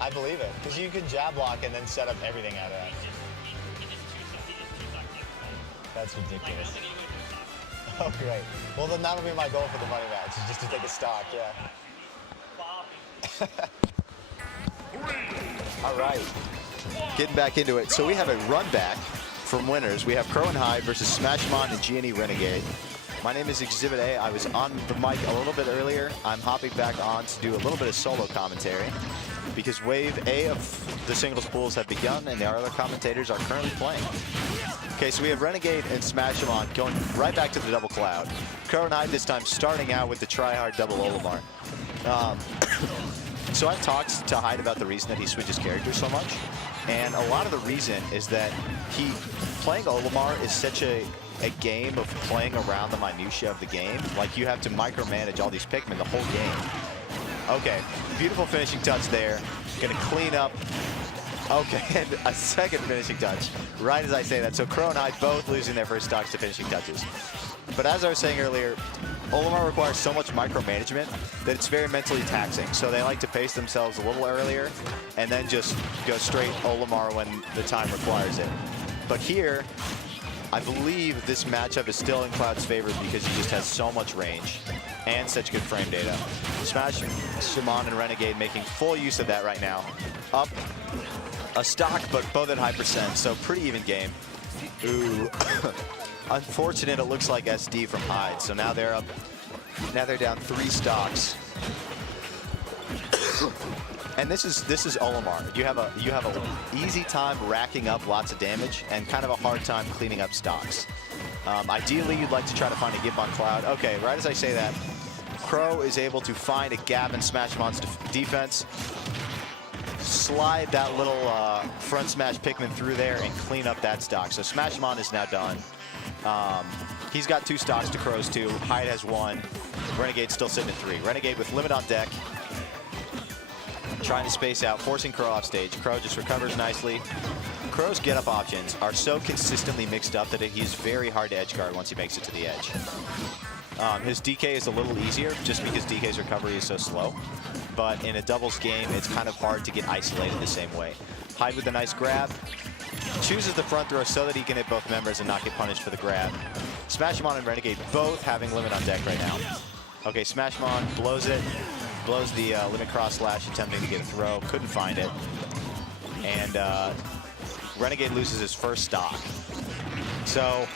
I believe it, because you can jab block and then set up everything out of that. That's ridiculous. Oh, great. Well, then that'll be my goal for the money match, is just to take a stock, yeah. All right, getting back into it. So we have a run back from winners. We have Krow+Hyde versus Smashemon and G&E Renegade. My name is Exhibit A. I was on the mic a little bit earlier. I'm hopping back on to do a little bit of solo commentary because Wave A of the singles pools have begun and the other commentators are currently playing. Okay, so we have Renegade and Smashemon going right back to the double cloud. Krow+Hyde this time starting out with the try-hard double Olimar. So I've talked to Hyde about the reason that he switches characters so much, and a lot of the reason is that playing Olimar is such a game of playing around the minutia of the game. Like, you have to micromanage all these Pikmin the whole game. Okay, beautiful finishing touch there. Gonna clean up. Okay, and a second finishing touch right as I say that. So Krow+Hyde both losing their first stocks to finishing touches. But as I was saying earlier, Olimar requires so much micromanagement that it's very mentally taxing. So they like to pace themselves a little earlier and then just go straight Olimar when the time requires it. But here, I believe this matchup is still in Cloud's favor because he just has so much range and such good frame data. Smashemon and Renegade making full use of that right now. Up a stock, but both at high percent, so pretty even game. Ooh. Unfortunate, it looks like SD from Hyde. So now they're up. Now they're down 3 stocks. And this is Olimar. You have a easy time racking up lots of damage and kind of a hard time cleaning up stocks. Ideally, you'd like to try to find a gap on Cloud. Okay, right as I say that, Krow is able to find a gap in Smashemon's defense, slide that little front smash Pikmin through there and clean up that stock. So Smashemon is now done. He's got 2 stocks to Krow's 2. Hyde has 1. Renegade's still sitting at 3. Renegade with limit on deck. Trying to space out, forcing Krow off stage. Krow just recovers nicely. Krow's get-up options are so consistently mixed up that he's very hard to edge guard once he makes it to the edge. His DK is a little easier just because DK's recovery is so slow. But in a doubles game, it's kind of hard to get isolated the same way. Hyde with a nice grab. Chooses the front throw so that he can hit both members and not get punished for the grab. Smashemon and Renegade both having limit on deck right now. Okay, Smashemon blows it. Blows the limit cross slash, attempting to get a throw. Couldn't find it. And Renegade loses his first stock. So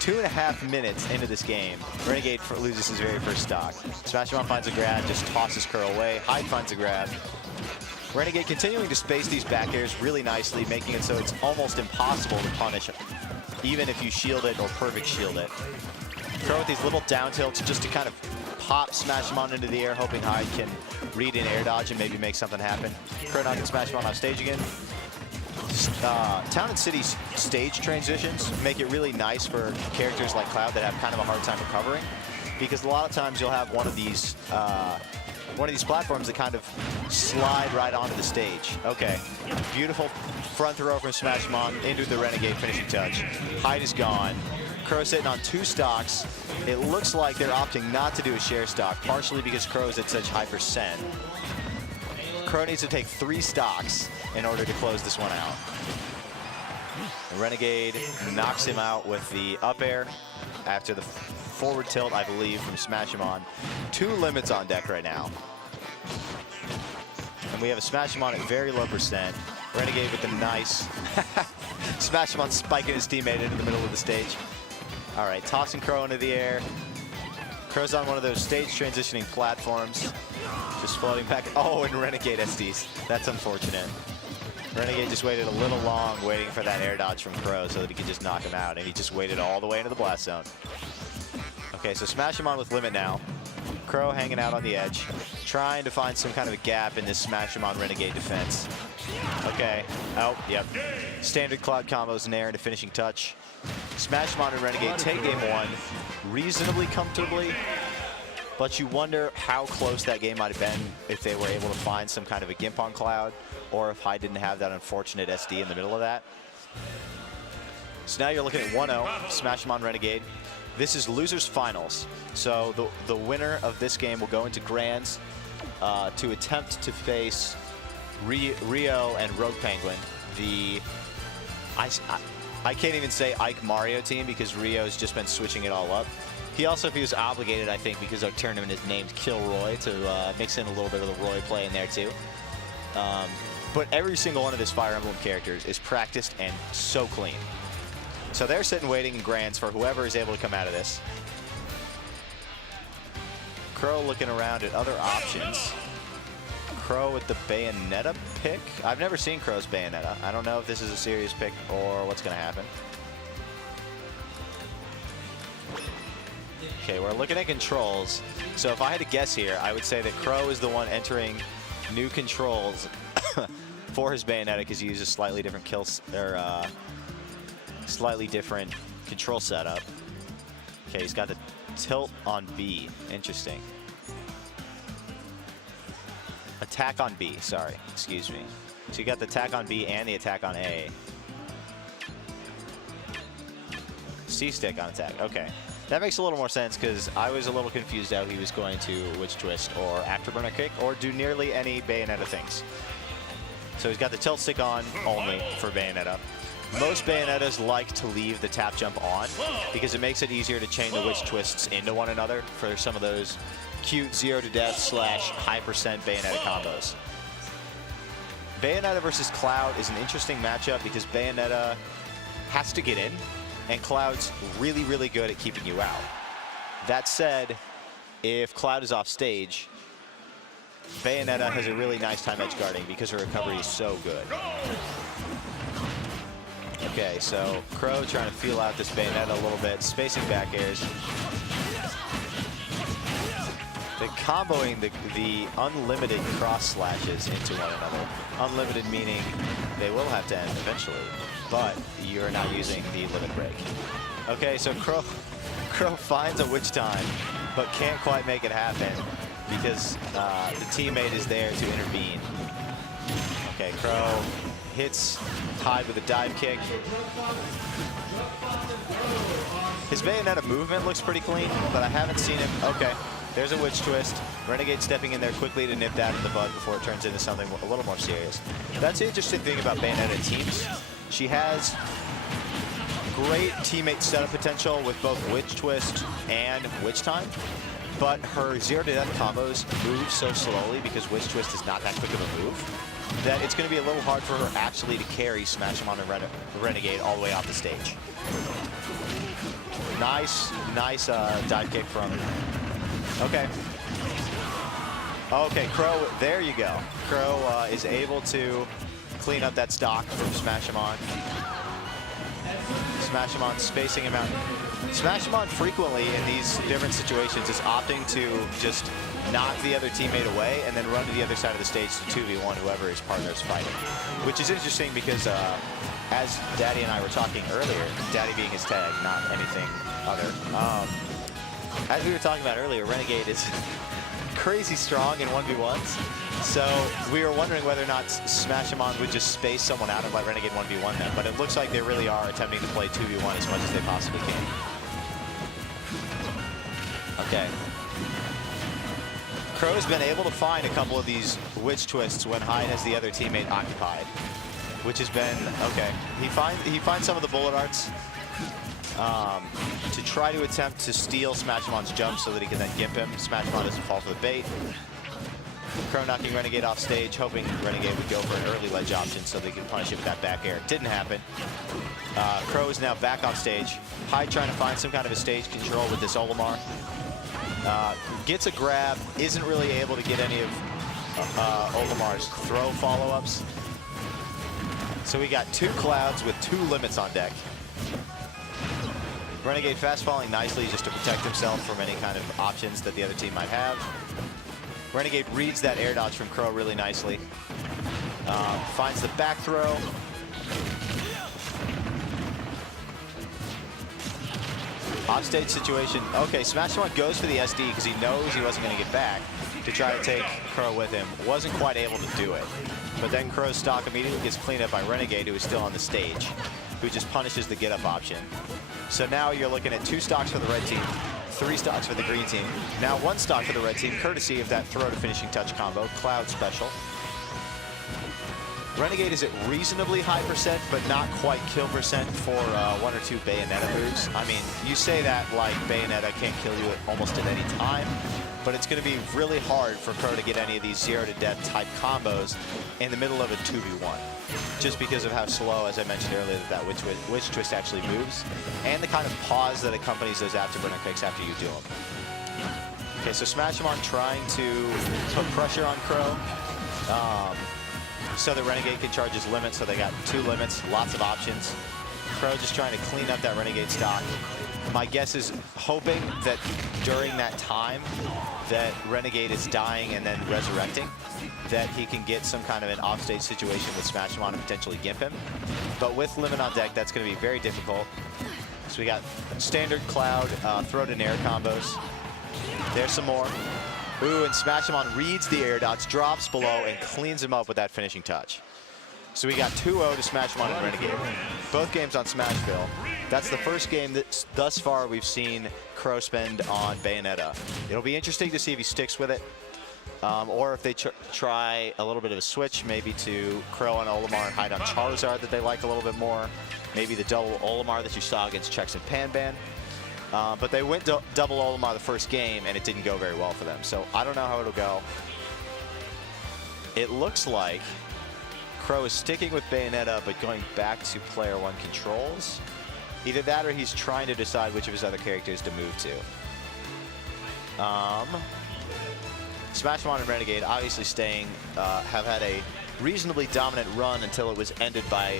2.5 minutes into this game, Renegade loses his very first stock. Smashemon finds a grab, just tosses Krow away. Hyde finds a grab. Renegade continuing to space these back airs really nicely, making it so it's almost impossible to punish him, even if you shield it or perfect shield it. Krow with these little down tilts just to kind of pop Smashemon into the air, hoping Hyde can read an air dodge and maybe make something happen. Krow knocking Smashemon off stage again. Town and City stage transitions make it really nice for characters like Cloud that have kind of a hard time recovering, because a lot of times you'll have one of these platforms that kind of slide right onto the stage. Okay, beautiful front throw from Smashemon into the Renegade finishing touch. Hyde is gone. Krow sitting on 2 stocks. It looks like they're opting not to do a share stock, partially because Krow's at such high percent. Krow needs to take 3 stocks in order to close this one out. Renegade knocks him out with the up air after the forward tilt, I believe, from Smashemon. 2 limits on deck right now. And we have a Smashemon at very low percent. Renegade with the nice Smashemon spiking his teammate into the middle of the stage. All right, tossing Krow into the air. Krow's on one of those stage transitioning platforms. Just floating back. Oh, and Renegade SDs. That's unfortunate. Renegade just waited a little long waiting for that air dodge from Krow so that he could just knock him out, and he just waited all the way into the blast zone. Okay, so Smashemon with limit now. Krow hanging out on the edge, trying to find some kind of a gap in this Smashemon Renegade defense. Okay, oh, yep. Standard Cloud combos in air and a finishing touch. Smashemon and Renegade take game 1 reasonably comfortably, but you wonder how close that game might have been if they were able to find some kind of a gimp on Cloud, or if Hyde didn't have that unfortunate SD in the middle of that. So now you're looking at 1-0, Smashemon Renegade. This is losers finals. So the winner of this game will go into grands to attempt to face Rio and RoguePenguin. I can't even say Ike Mario team because Rio's just been switching it all up. He also feels obligated, I think, because our tournament is named Kilroy, to mix in a little bit of the Roy play in there too. But every single one of his Fire Emblem characters is practiced and so clean. So they're sitting waiting in grands for whoever is able to come out of this. Krow looking around at other options. Krow with the Bayonetta pick. I've never seen Krow's Bayonetta. I don't know if this is a serious pick or what's going to happen. Okay, we're looking at controls. So if I had to guess here, I would say that Krow is the one entering new controls for his Bayonetta because he uses slightly different slightly different control setup. Okay, he's got the tilt on B. Interesting. Attack on B, sorry, excuse me. So you got the attack on B and the attack on A. C-stick on attack, okay. That makes a little more sense because I was a little confused how he was going to Witch Twist or Afterburner Kick or do nearly any Bayonetta things. So he's got the tilt stick on only for Bayonetta. Most Bayonettas like to leave the tap jump on because it makes it easier to chain the Witch Twists into one another for some of those cute 0 to death / high percent Bayonetta combos. Bayonetta versus Cloud is an interesting matchup because Bayonetta has to get in and Cloud's really, really good at keeping you out. That said, if Cloud is off stage, Bayonetta has a really nice time edge guarding because her recovery is so good. Okay, so Krow trying to feel out this Bayonetta a little bit, spacing back airs. The comboing the unlimited cross slashes into one another. Unlimited meaning they will have to end eventually, but you're not using the limit break. Okay, so Krow finds a witch time, but can't quite make it happen because the teammate is there to intervene. Okay, Krow hits Hyde with a dive kick. His Bayonetta movement looks pretty clean, but I haven't seen him. Okay, there's a Witch Twist. Renegade stepping in there quickly to nip that in the bud before it turns into something a little more serious. That's the interesting thing about Bayonetta teams. She has great teammate setup potential with both Witch Twist and Witch Time, but her 0 to death combos move so slowly because Witch Twist is not that quick of a move that it's going to be a little hard for her actually to carry Smashemon and Renegade all the way off the stage. Nice dive kick from... Okay. Okay, Krow, there you go. Krow is able to clean up that stock from Smashemon. Smashemon spacing him out. Smashemon frequently in these different situations is opting to just knock the other teammate away and then run to the other side of the stage to 2v1 whoever his partner is fighting. Which is interesting because as Daddy and I were talking earlier, Daddy being his tag, not anything other. As we were talking about earlier, Renegade is crazy strong in 1v1s. So we were wondering whether or not Smashemon would just space someone out and let Renegade 1v1 them, but it looks like they really are attempting to play 2v1 as much as they possibly can. Okay. Krow's been able to find a couple of these Witch Twists when Hyde has the other teammate occupied, which has been, okay. He finds some of the bullet arts to try to attempt to steal Smashemon's jump so that he can then gimp him. Smashemon doesn't fall for the bait. Krow knocking Renegade off stage, hoping Renegade would go for an early ledge option so they can punish him with that back air. Didn't happen. Krow is now back off stage. Hyde trying to find some kind of a stage control with this Olimar. Gets a grab, isn't really able to get any of Olimar's throw follow-ups. So we got two Clouds with two limits on deck. Renegade fast falling nicely just to protect himself from any kind of options that the other team might have. Renegade reads that air dodge from Krow really nicely. Finds the back throw. Offstage situation. Okay, Smashemon goes for the SD because he knows he wasn't going to get back to try to take Krow with him. Wasn't quite able to do it. But then Krow's stock immediately gets cleaned up by Renegade, who is still on the stage. who just punishes the get-up option. So now you're looking at 2 stocks for the red team, 3 stocks for the green team. Now 1 stock for the red team, courtesy of that throw to finishing touch combo, Cloud special. Renegade is at reasonably high percent, but not quite kill percent for 1 or 2 Bayonetta moves. I mean, you say that like Bayonetta can't kill you almost at any time, but it's going to be really hard for Krow to get any of these 0 to death type combos in the middle of a 2v1. Just because of how slow, as I mentioned earlier, that witch twist actually moves, and the kind of pause that accompanies those afterburner kicks after you do them. Okay, so Smashemon trying to put pressure on Krow. So that Renegade can charge his limit, so they got 2 limits, lots of options. Krow just trying to clean up that Renegade stock. My guess is hoping that during that time that Renegade is dying and then resurrecting, that he can get some kind of an offstage situation with Smashemon and potentially gimp him. But with limit on deck, that's going to be very difficult. So we got standard Cloud, throw to nair combos. There's some more. Ooh, and Smashemon reads the air dodge, drops below, and cleans him up with that finishing touch. So we got 2-0 to Smashemon and Renegade. Both games on Smashville. That's the first game that thus far we've seen Krow spend on Bayonetta. It'll be interesting to see if he sticks with it, or if they try a little bit of a switch, maybe to Krow and Olimar and Hyde on Charizard that they like a little bit more. Maybe the double Olimar that you saw against Chex and Panban. But they went double Olimar the first game, and it didn't go very well for them. So I don't know how it'll go. It looks like Krow is sticking with Bayonetta, but going back to player 1 controls. Either that or he's trying to decide which of his other characters to move to. Smashemon and Renegade obviously staying, have had a reasonably dominant run until it was ended by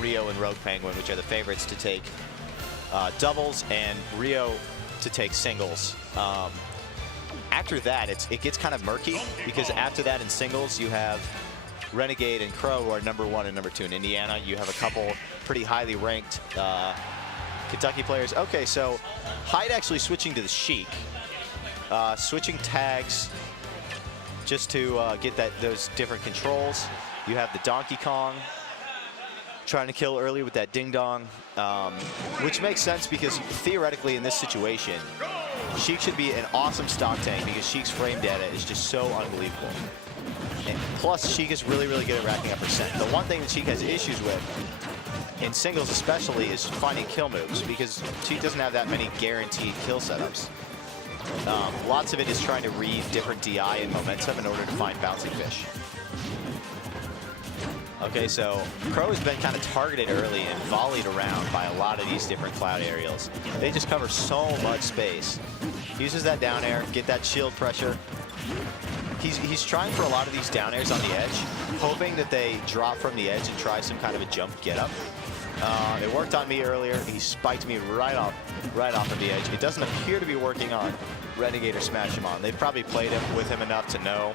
Rio and RoguePenguin, which are the favorites to take doubles, and Rio to take singles. After that, it gets kind of murky, because after that in singles, you have Renegade and Krow, who are #1 and #2 in Indiana. You have a couple pretty highly ranked Kentucky players. Okay, so Hyde actually switching to the Sheik, switching tags just to get those different controls. You have the Donkey Kong trying to kill early with that Ding Dong, which makes sense because theoretically in this situation, Sheik should be an awesome stock tank because Sheik's frame data is just so unbelievable. And plus, Sheik is really, really good at racking up percent. The one thing that Sheik has issues with, in singles especially, is finding kill moves, because Sheik doesn't have that many guaranteed kill setups. Lots of it is trying to read different DI and momentum in order to find bouncing fish. Okay, so Krow has been kind of targeted early and volleyed around by a lot of these different Cloud aerials. They just cover so much space. Uses that down air, get that shield pressure. He's trying for a lot of these down airs on the edge, hoping that they drop from the edge and try some kind of a jump get up. It worked on me earlier. He spiked me right off of the edge. It doesn't appear to be working on Renegade or Smashemon. They've probably played with him enough to know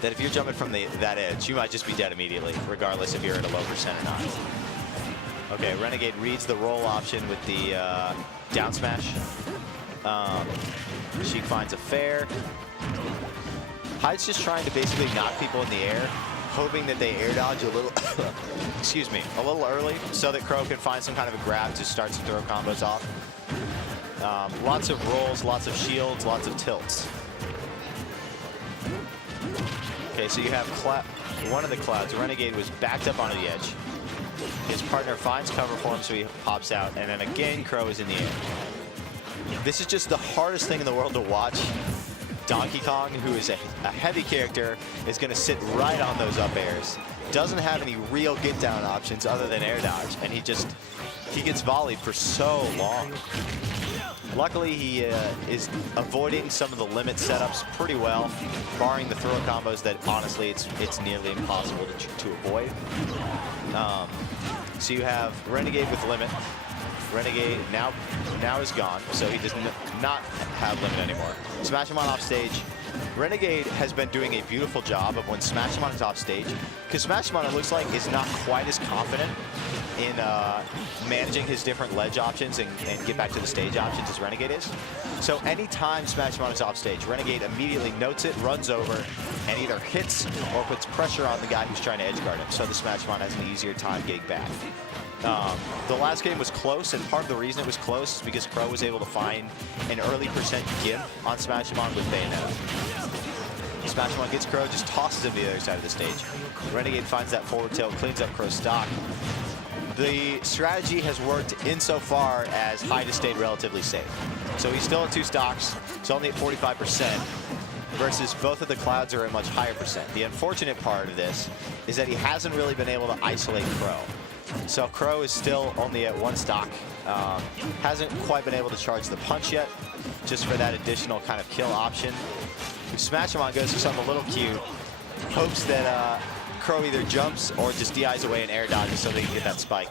that if you're jumping from that edge, you might just be dead immediately, regardless if you're at a low percent or not. Okay, Renegade reads the roll option with the down smash. Sheik finds a fair. Hyde's just trying to basically knock people in the air, hoping that they air dodge a little, excuse me, a little early, so that Krow can find some kind of a grab to start to throw combos off. Lots of rolls, lots of shields, lots of tilts. Okay, so you have one of the Clouds. Renegade was backed up onto the edge. His partner finds cover for him, so he pops out, and then again, Krow is in the air. This is just the hardest thing in the world to watch. Donkey Kong, who is a heavy character, is going to sit right on those up airs. Doesn't have any real get down options other than air dodge, and he gets volleyed for so long. Luckily, he is avoiding some of the limit setups pretty well, barring the throw combos that honestly it's nearly impossible to avoid. So you have Renegade with limit. Renegade now is gone, so he does not have limit anymore. Smashemon off stage. Renegade has been doing a beautiful job of when Smashemon is off stage, because Smashemon, it looks like, is not quite as confident in managing his different ledge options and get back to the stage options as Renegade is. So anytime Smashemon is off stage, Renegade immediately notes it, runs over, and either hits or puts pressure on the guy who's trying to edge guard him, so the Smashemon has an easier time getting back. The last game was close, and part of the reason it was close is because Krow was able to find an early percent gimp on Smashemon with Bayonetta. Smashemon gets Krow, just tosses him to the other side of the stage. Renegade finds that forward tilt, cleans up Krow's stock. The strategy has worked insofar as Hyde has stayed relatively safe. So he's still at 2 stocks, he's only at 45%, versus both of the clouds are a much higher percent. The unfortunate part of this is that he hasn't really been able to isolate Krow. So Krow is still only at 1 stock. Hasn't quite been able to charge the punch yet, just for that additional kind of kill option. Smashemon goes for something a little cute, hopes that Krow either jumps or just DIs away and air dodges so they can get that spike.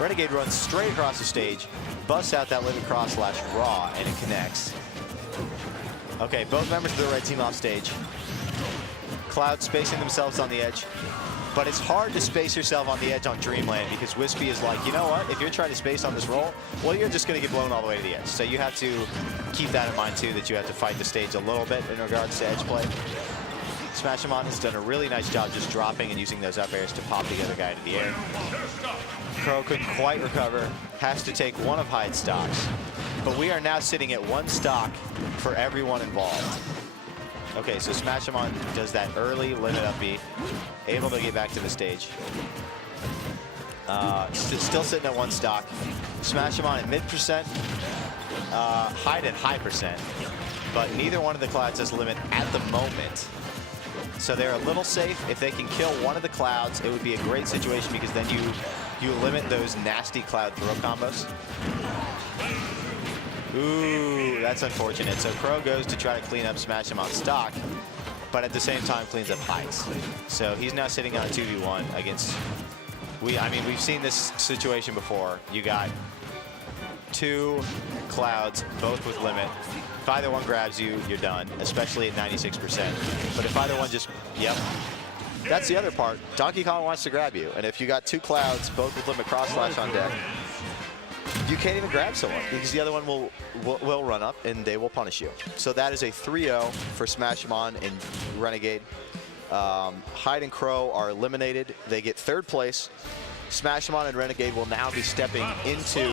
Renegade runs straight across the stage, busts out that limit cross slash raw, and it connects. Okay, both members of the red team off stage. Cloud spacing themselves on the edge. But it's hard to space yourself on the edge on Dreamland because Wispy is like, you know what, if you're trying to space on this roll, well, you're just going to get blown all the way to the edge. So you have to keep that in mind, too, that you have to fight the stage a little bit in regards to edge play. Smashemon has done a really nice job just dropping and using those up airs to pop the other guy into the air. Krow couldn't quite recover, has to take one of Hyde's stocks. But we are now sitting at 1 stock for everyone involved. Okay, so Smashemon does that early limit up B, able to get back to the stage. Still sitting at 1 stock. Smashemon at mid%, Hyde at high %, but neither one of the clouds has limit at the moment. So they're a little safe. If they can kill one of the clouds, it would be a great situation because then you limit those nasty cloud throw combos. Ooh, that's unfortunate. So Krow goes to try to clean up Smashemon's stock, but at the same time cleans up Hyde's. So he's now sitting on a 2v1 against, I mean, we've seen this situation before. You got 2 clouds, both with limit. If either one grabs you, you're done, especially at 96%. But if either one just, yep. That's the other part. Donkey Kong wants to grab you. And if you got 2 clouds, both with limit cross slash on deck, you can't even grab someone because the other one will run up and they will punish you. So that is a 3-0 for Smashemon and Renegade. Hyde and Krow are eliminated. They get 3rd place. Smashemon and Renegade will now be stepping into